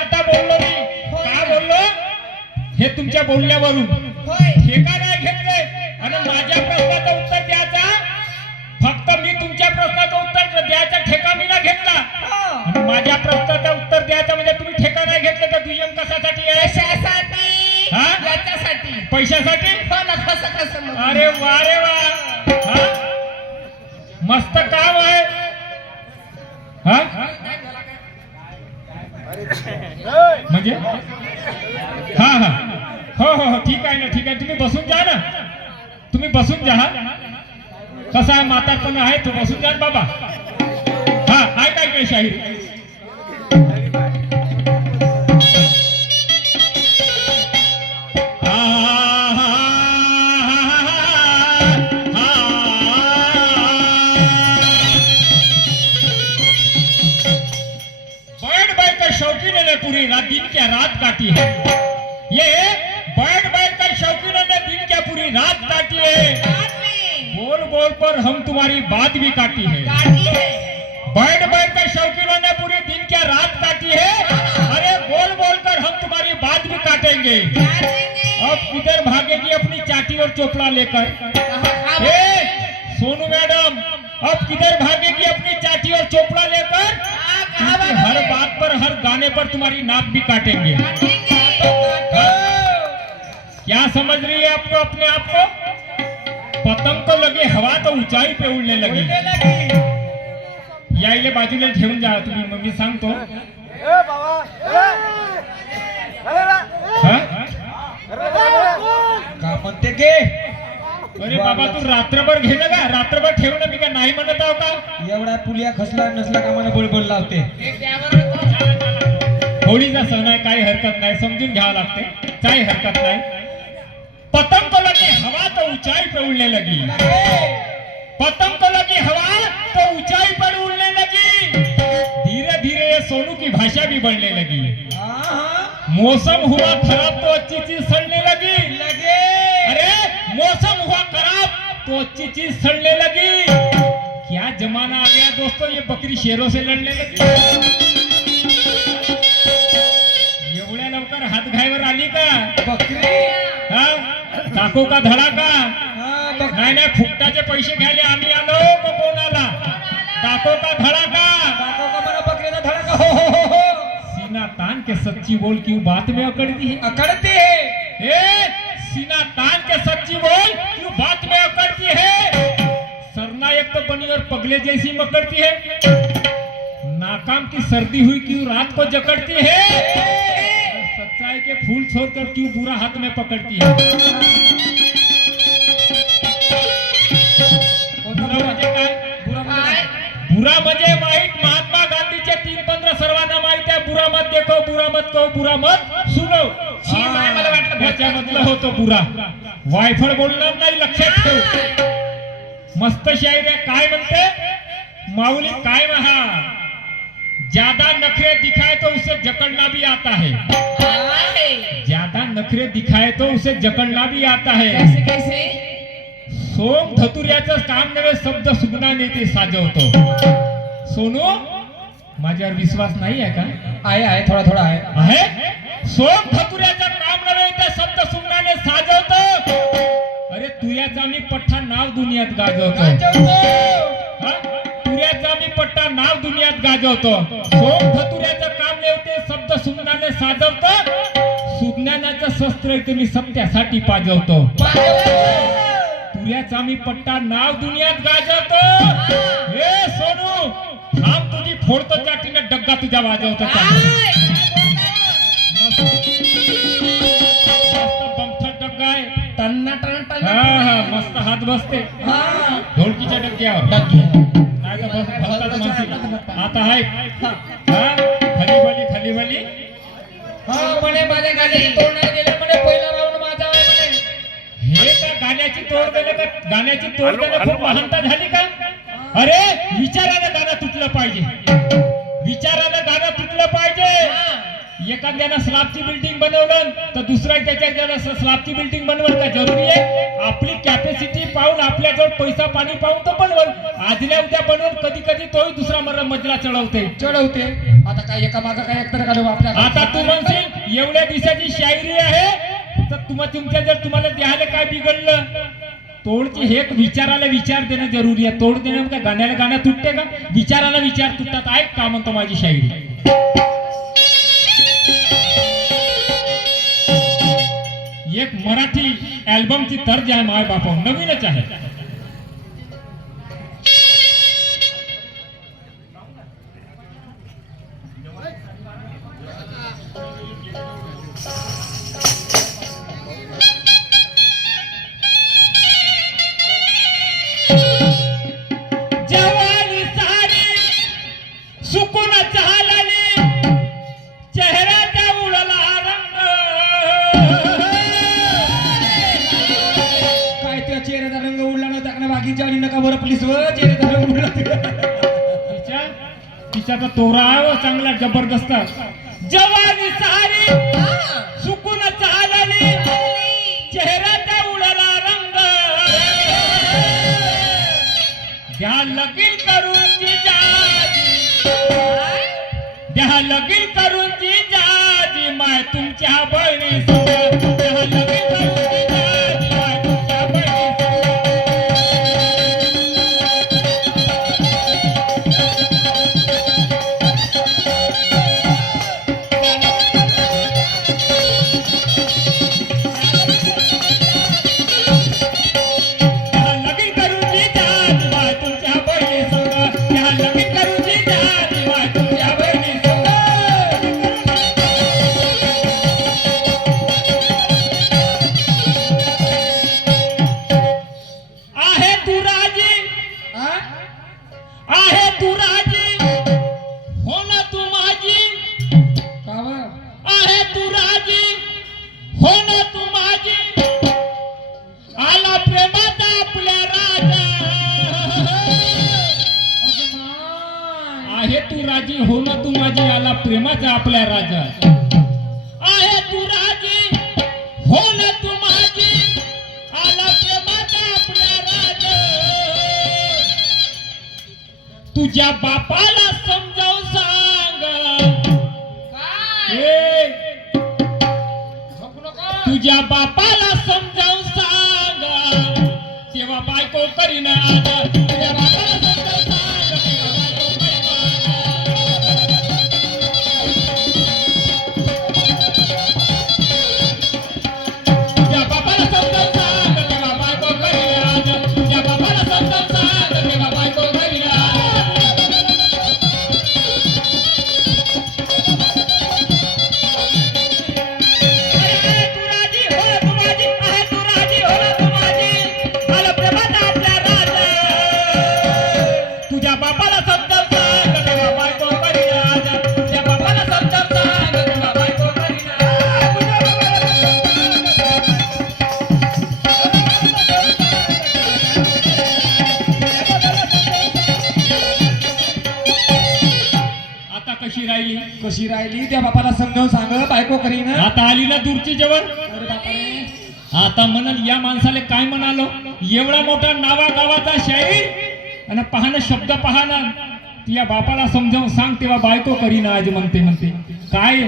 आता बोललो मी. का ना. बोललो? हे तुमच्या बोलण्यावरून. होय. ठेका नाही घेतले आणि माझ्या प्रश्नाचं उत्तर द्यायचा? फक्त मी तुमच्या प्रश्नाचं उत्तर द्यायचा ठेका मी नाही घेतला. हो. माझ्या प्रश्नाचं उत्तर द्यायचं म्हणजे तुम्ही ठेका नाही घेतलं तर दुय्यम कशासाठी हा? याच्यासाठी. पैशासाठी? हो ना? अरे वा रे वा. हा? मस्त म्हणजे? हा हा. हो हो हो. ठीक आहे ना ठीक आहे. तुम्ही बसून जा ना. तुम्ही बसून जा. कसा आहे म्हातारपण आहे तो बसून जा बाबा. हा आहे काय काय शाहीर काटी है। ये बैठ बैठ कर शौकीनों ने दिन क्या पूरी रात काटी है? बोल बोल पर हम तुम्हारी बात भी काटी है। बैठ बैठ कर शौकीनों ने पूरी दिन क्या रात काटी है? अरे बोल बोल कर हम तुम्हारी बात भी काटेंगे। अब किधर भागेगी अपनी चाटी और चोपड़ा लेकर? सोनू मैडम अब किधर भागेगी अपनी चाटी और चोपड़ा लेकर? क्योंकि हर बात पर हर गाने पर तुम्हारी नाक भी काटेंगे। काटेंगे क्या समझ रही है आपको अपने आप को? पतंग तो लगे हवा तो ऊंचाई पे उड़ने लगी। यायले बाजूला ठेवून जा तुम्ही मग मी सांगतो? का म्हणते गे अरे बाबा तू रात्रभर घेणं का? रात्रभर ठेवणं मी का नाही म्हणत आहो का? एवढा पुलिया खसला नसला का मला बोल लावते? होळीचा सण आहे काही हरकत नाही. समजून घ्यावं लागते. काही हरकत नाही. पतंग को लगी हवा तो ऊंचाई पे उड़ने लगी. पतंग को लगी हवा तो ऊंचाई पर उड़ने लगी. धीरे धीरे ये सोनू की भाषा भी बढ़ने लगी. मौसम हुआ खराब तो अच्छी चीज सड़ने लगी. लगे। अरे मौसम हुआ अच्छी चीज सड़ने लगी. क्या जमाना आ गया दोस्तों ये बकरी शेरों से लड़ने लगी. एवढ्या लवकर हातघाईवर आली का? बकरी. हा? काको का धडाका हा, बक- नाही नाही फुकटाचे पैसे घ्यायला आम्ही आलो का कोण आला काको का धडाका काको का मला बकरीचा धडका हो हो हो हो. सीना तान के सच्ची बोल क्यों बात में अकड़ती है. अकडते है. ए, सीना तान के सच्ची बोल बात में अकड़ती है। सरना एक तो बनी और पगले जैसी मकड़ती है। नाकाम की सर्दी हुई क्यों? रात को जकड़ती है। सच्चाई के फूल छोड़कर क्यों बुरा हाथ में पकड़ती है? बुरा म्हणजे वाईट महात्मा गांधीचे तीन पंधरा सर्वांना माहीत आहे बुरा मत देखो बुरा मत कहो बुरा मत सुनो। मला वाटलं त्याच्यामधलं होतं बुरा. वायफळ बोलणार नाही लक्षात ठेव. मस्त शाहीर आहे. काय म्हणते? माऊली काय महा ज्यादा नखरे दिखाए तो उसे जकड़ना भी आता है. ज्यादा नखरे दिखाए तो उसे जकड़ना भी आता है. कैसे कैसे? सोम धतुर्याचं काम नव्हे शब्द सुगनाने ते साजवतो. सोनू माझ्यावर विश्वास नाही आहे का? आहे आहे थोडा थोडा आहे. आहे? सोम धतुर्याचं काम नव्हे ते शब्द सुगनाने साजवतो. अरे तुऱ्याचा मी पठ्ठा नाव दुनियात गाजवतो? तुऱ्याचा मी पट्टा नाव दुनियात गाजवतो. सोम धतुऱ्याचं काम नव्हे ते शब्द सुगनाने साजवतो. सुज्ञानाचं शस्त्र मी सत्यासाठी पाजवतो. तुऱ्याचा मी पट्टा नाव दुनियात गाजवतो. हे. सोनू थांब तुझी फोडतो चाटीने डग्गा तुझ्या वाजवतो. टन्ना टन टन हा हा मस्त हात बसते. हा. ढोलकीच्या डग्गे. नाही तर बस म्हणते. आता आहे हा. खाली भली खाली भली हा म्हणे माझ्या गाण्याची तोड नाही गेले म्हणे पहिला राऊंड माझा आहे म्हणे. हे का गाण्याची तोड दिलं का? गाण्याची तोड दिलं खूप महानता झाली का? अरे विचारानं गाणं तुटलं पाहिजे. एखाद्यानं स्लॅबची बिल्डिंग बनवलं तर दुसरा त्याच्या स्लॅबची बिल्डिंग बनवलं का जरुरी आहे आपली कॅपॅसिटी पाहून आपल्याजवळ पैसा पाणी पाहून तो बनवल. आदल्या उद्या बनवून कधी कधी तोही दुसरा मर मजला चढवते. चढवते. आता काय एका मागं काय एकतर काढू आपल्या आता तू म्हणशील एवढ्या दिवसाची शायरी आहे तर तुम्हा तुमच्या जर तुम्हाला द्यायला काय बिघडलं तोडची हे विचाराला विचार देणं जरुरी आहे. तोड देणं म्हणजे गाण्याला गाणं तुटते का? विचाराला विचार तुटतात. ऐक का म्हणतो माझी शायरी? एक मराठी अल्बमची तर्ज आहे माय बापा हो, नवीनच आहे. तिच्याचा तोरा आहे चांगला जबरदस्त. जवानी सहारी सुकून चालली. चेहऱ्याचा उडाला रंग. द्या लगीन करून द्या लगीन करून तुझ्या बापाला समजावून सांग. तुझ्या बापाला समजावून सांग. तेव्हा बायको करीना तुझ्या कशी राहिली त्या बापाला समजावून सांग बायको करीन. आता आली ना दूरची जेवण आता म्हणाल या माणसाला काय म्हणालो? एवढा मोठा नावा गावाचा शाहीर? आणि पाहणं शब्द पाहणं. या बापाला समजावून सांग तेव्हा बायको करीना आज म्हणते म्हणते. काय?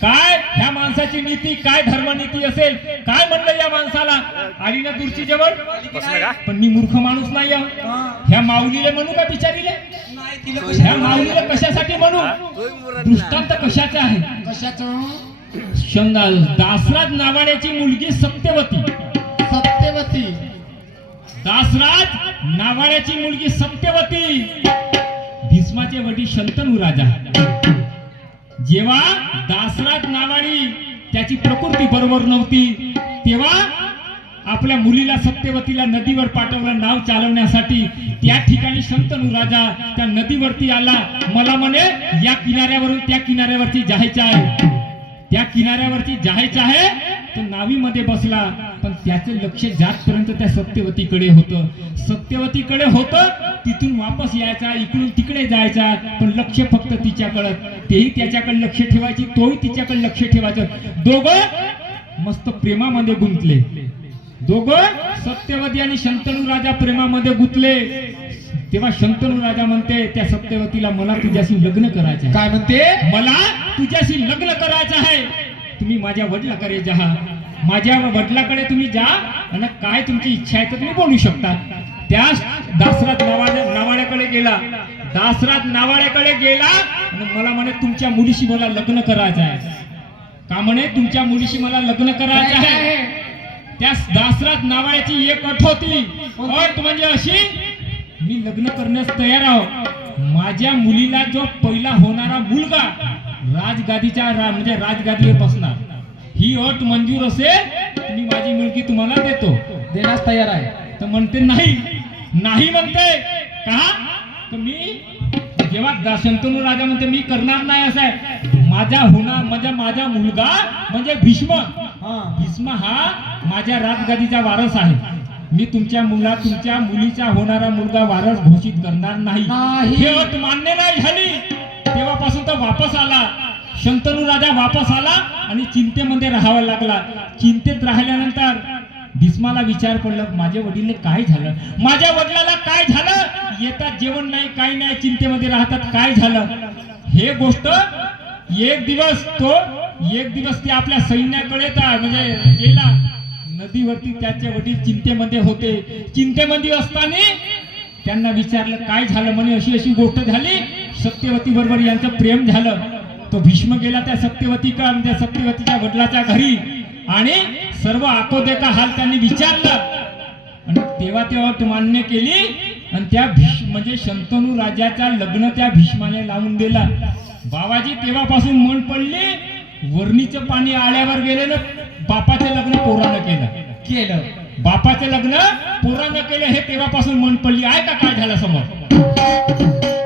काय? ह्या माणसाची नीती काय धर्मनीती असेल? काय म्हणलं या माणसाला? आली ना दूरची जवळ? पण मी मूर्ख माणूस नाही. ह्या माऊलीले म्हणू का बिचारीले? ह्या माऊलीला कशासाठी म्हणू? दृष्टांत कशाचा आहे? कशाचं? शंगा दासराज नावाण्याची मुलगी सत्यवती. सत्यवती. दासराज नावाण्याची मुलगी सत्यवती. भीष्माचे वडील शंतनू राजा. जेव्हा दासराज नावाणी त्याची प्रकृती बरोबर नव्हती तेव्हा आपल्या मुलीला सत्यवतीला नदीवर पाठवलं नाव चालवण्यासाठी. त्या ठिकाणी शंतनू राजा त्या नदीवरती आला. मला म्हणे या किनाऱ्यावरून त्या किनाऱ्यावरती जायचं आहे. त्या किनाऱ्यावरती जायचं आहे तो नावीमध्ये बसला. पण त्याचे लक्ष जातपर्यंत त्या सत्यवतीकडे होतं. सत्यवतीकडे होतं तिथून वापस यायचा इकडून तिकडे जायचा पण लक्ष फक्त तिच्याकडं. तेही त्याच्याकडे लक्ष ठेवायची तोही तिच्याकडे लक्ष ठेवायचं. दोघं मस्त प्रेमामध्ये गुंतले. दोघं सत्यवती आणि शंतनू राजा प्रेमामध्ये गुंतले. तेव्हा शंतनू राजा म्हणते त्या सत्यवतीला मला तुझ्याशी लग्न करायचं आहे. काय म्हणते? मला तुझ्याशी लग्न करायचं आहे. तुम्ही माझ्या वडिलाकडे जा. माझ्या वडिलाकडे तुम्ही जा आणि काय तुमची इच्छा आहे तर तुम्ही बोलू शकता. त्या दासराज नावाड्या नावाड्याकडे गेला. दासराज नावाड्याकडे गेला आणि मला म्हणे तुमच्या मुलीशी मला लग्न करायचं आहे. का म्हणे तुमच्या मुलीशी मला लग्न करायचं आहे. त्या दासराज नावाड्याची एक अट होती. अट म्हणजे अशी मी लग्न करण्यास तयार आहो. माझ्या मुलीला जो पहिला होणारा मुलगा राजगादीच्या रा- म्हणजे राजगादीवर बसणार ही अट मंजूर असेल मी माझी मुलगी तुम्हाला देतो. देण्यास तयार आहे. तर म्हणते नाही. नाही म्हणते. का? तर मी जेव्हा शंतनू राजा म्हणते मी करणार नाही असं आहे. माझा होणार म्हणजे माझा मुलगा म्हणजे भीष्म भीष्म हा माझ्या राजगादीचा वारस आहे. मी तुमच्या मुला तुमच्या मुलीचा होणारा मुलगा वारस घोषित करणार नाही. हे अट मान्य नाही झाली. तेव्हापासून तो वापस आला. शंतनू राजा वापस आला आणि चिंतेमध्ये राहावा लागला. चिंतेत राहिल्यानंतर भीष्माला विचार पडला माझ्या वडील काय झालं? माझ्या वडिलाला काय झालं? येतात जेवण नाही काही नाही चिंतेमध्ये राहतात काय झालं? हे गोष्ट एक दिवस तो एक दिवस ते आपल्या सैन्याकडे म्हणजे गेला नदीवरती त्याचे वडील चिंतेमध्ये होते. चिंतेमध्ये असताना त्यांना विचारलं काय झालं? म्हणे अशी अशी गोष्ट झाली. सत्यवती बरोबर यांचं प्रेम झालं. तो भीष्म गेला त्या सत्यवती का त्या सत्यवतीच्या वडिलाच्या घरी. आणि सर्व आकोदेका हाल त्यांनी विचारलं. आणि तेव्हा तेव्हा ते मान्य केली आणि त्या भीष म्हणजे शंतनू राजाचा लग्न त्या भीष्माने लावून दिला. बाबाजी तेव्हापासून मन पडली. वरणीचं पाणी आळ्यावर गेले ना बापाचे लग्न पोरानं केलं. केलं. बापाचे लग्न पोरानं केलं हे तेव्हापासून मन पडली. आहे का काय झालं समोर?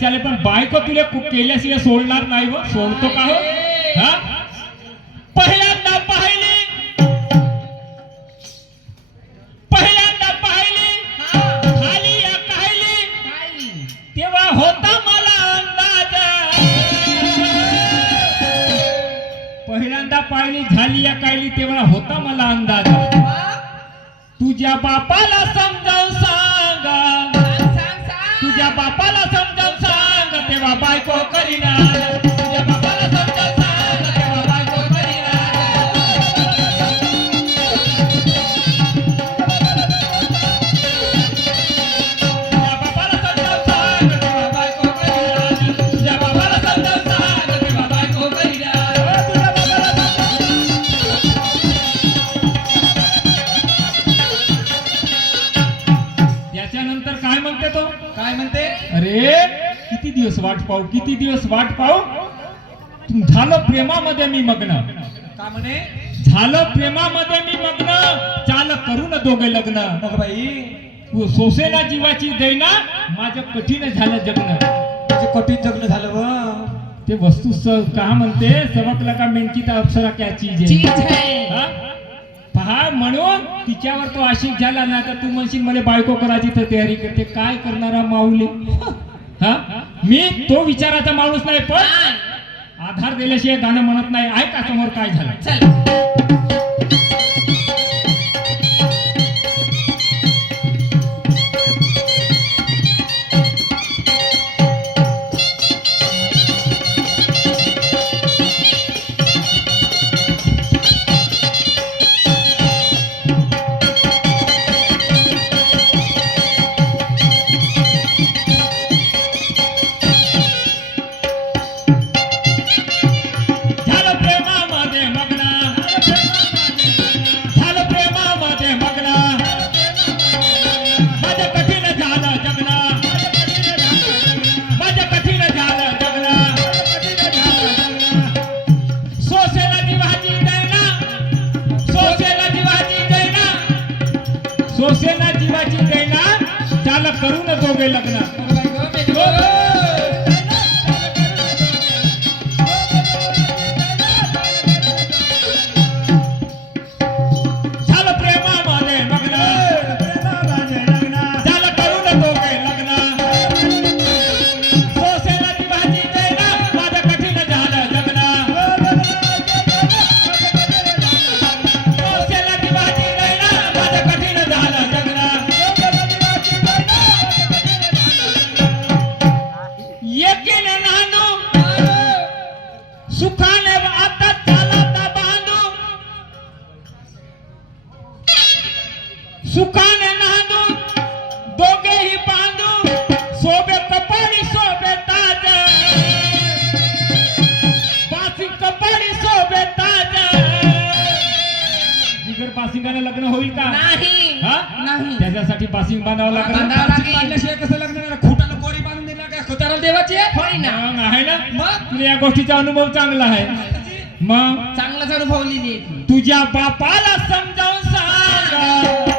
चालेल पण बायको तुला केल्याशिवाय सोडणार नाही व? सोडतो का हो? हा? पहिल्यांदा पाहिली. पहिल्यांदा पाहिली. खाली या काहिली तेव्हा होता मला अंदाज. पहिल्यांदा पाहिली झाली या कायली तेव्हा होता मला अंदाज. तुझ्या बापाला समजावून सांगा. तुझ्या समजावून तेव्हा बायको करीना तुझ्या बापाला समजावून सांग. तेव्हा बायको करीना तुझ्या बापाला समजावून सांग तेव्हा बायको करीना तुझ्या बापाला समजावून सांग तेव्हा बायको करीना तुझ्या बापाला समजावून त्याच्यानंतर काय म्हणते तो? काय म्हणते? अरे दिवस वाट पाहू? किती दिवस वाट पाहू? तुम- झालं प्रेमामध्ये मी मग्न. का म्हणे? झालं प्रेमामध्ये मी मग्न. चाल करू न दोघे लग्न. अगं बाई तू सोसेना जीवाची दैना माझं कठीण झालं जगणं. म्हणजे कठीण जगणं झालं व. ते वस्तू का म्हणते? सबकला का तर अप्सरा क्या चीज चीज आहे? पहा म्हणून तिच्यावर तो आशिक झाला ना तर तू म्हणशील मला बायको करायची तर तयारी करते. काय करणारा माऊली? हा? मी तो विचाराचा माणूस नाही पण. आधार दिल्याशिवाय गाणं म्हणत नाही. ऐका समोर काय झालं. चल. करतो करून लग्न या गोष्टीचा अनुभव चांगला आहे. मग चांगलाच अनुभवलेली आहे ती. तुझ्या बापाला समजावून सांग.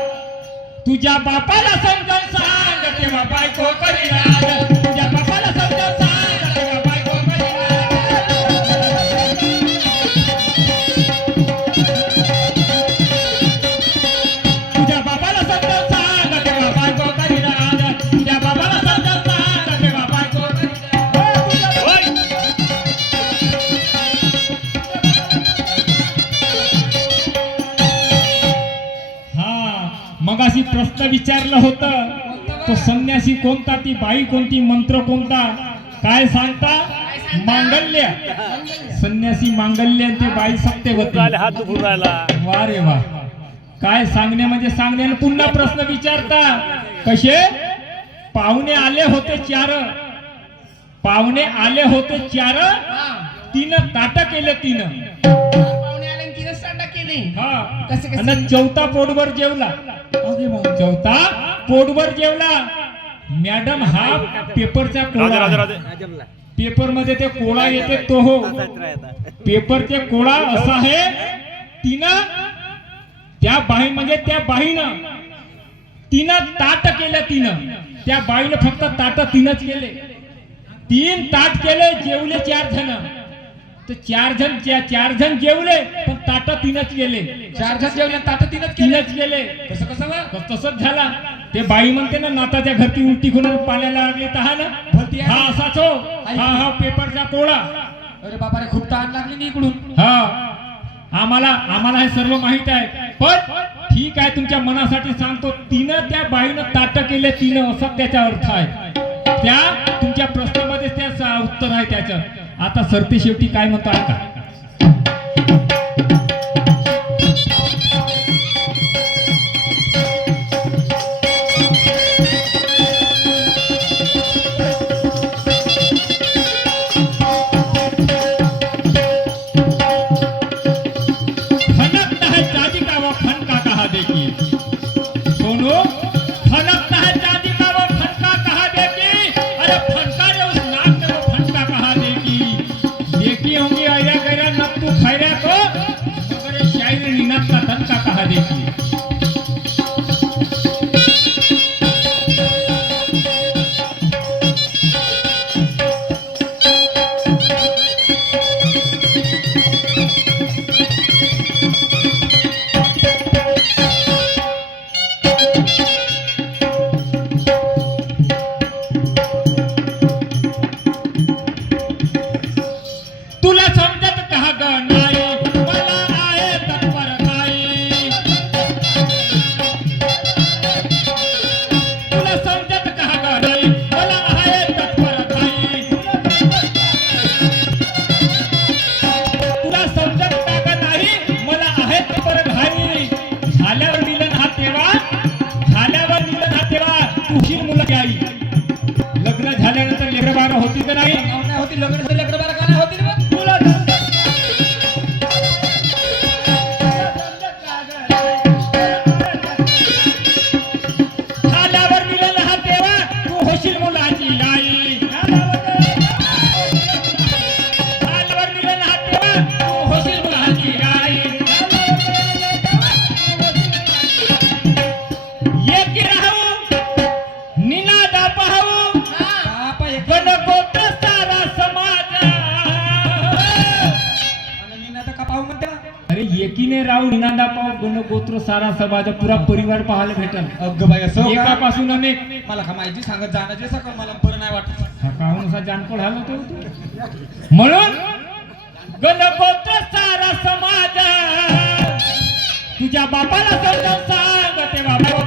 तुझ्या बापाला समजावून सांग तेव्हा बायको करी मगाशी प्रश्न विचारलं होतं तो संन्यासी कोणता ती बाई कोणती मंत्र कोणता? काय सांगता? मांगल्य. संन्यासी मांगल्य ती बाई सत्यवती. वा रे वा. काय सांगणे म्हणजे सांगणे पुन्हा प्रश्न विचारता. कसे? पाहुणे आले होते चार. पाहुणे आले होते चार. तीन ताट केले तिने. केली हा. कसे कसे आणि चौथा पोटभर जेवला. चौथा पोटभर जेवला. मॅडम हा पेपरचा कोळा पेपरमध्ये ते कोळा येते तो हो. पेपर ते कोळा असा आहे. तिनं त्या बाई म्हणजे त्या बाईनं तिनं ताट केलं तिनं. त्या बाईनं फक्त ताट तीनच केले. तीन ताट केले जेवले चार जण. तर चार जण चार जण जेवले पण ताट तीनच गेले. चार जण जेवले ताट तीनच तीनच गेले. कसं कसं तसंच झाला. ते बाई म्हणते ना नाताच्या घरती उलटी करून पाण्याला लागले तर हा ना. हा असाच. हो हा हा पेपरचा कोळा. अरे बाबा रे खूप ताण लागली नाही इकडून. हा. आम्हाला आम्हाला हे सर्व माहीत आहे. पण ठीक आहे तुमच्या मनासाठी सांगतो तिनं त्या बाईनं ताट केले तिनं असा त्याचा अर्थ आहे. त्या तुमच्या प्रश्नामध्ये त्या उत्तर आहे त्याचं. आता सरते शेवटी काय म्हणतो ऐका. सारा समाज पुरा परिवार पाहायला भेटल अग बाई असं का? एकापासून अनेक मला का माहिती सांगत जाणं जे सकाळ मला बरं नाही वाटत हा काहून असा जानकोड झाला तो तू? म्हणून गणगोत्र सारा समाज तुझ्या बापाला समजावून सांग ते बाबा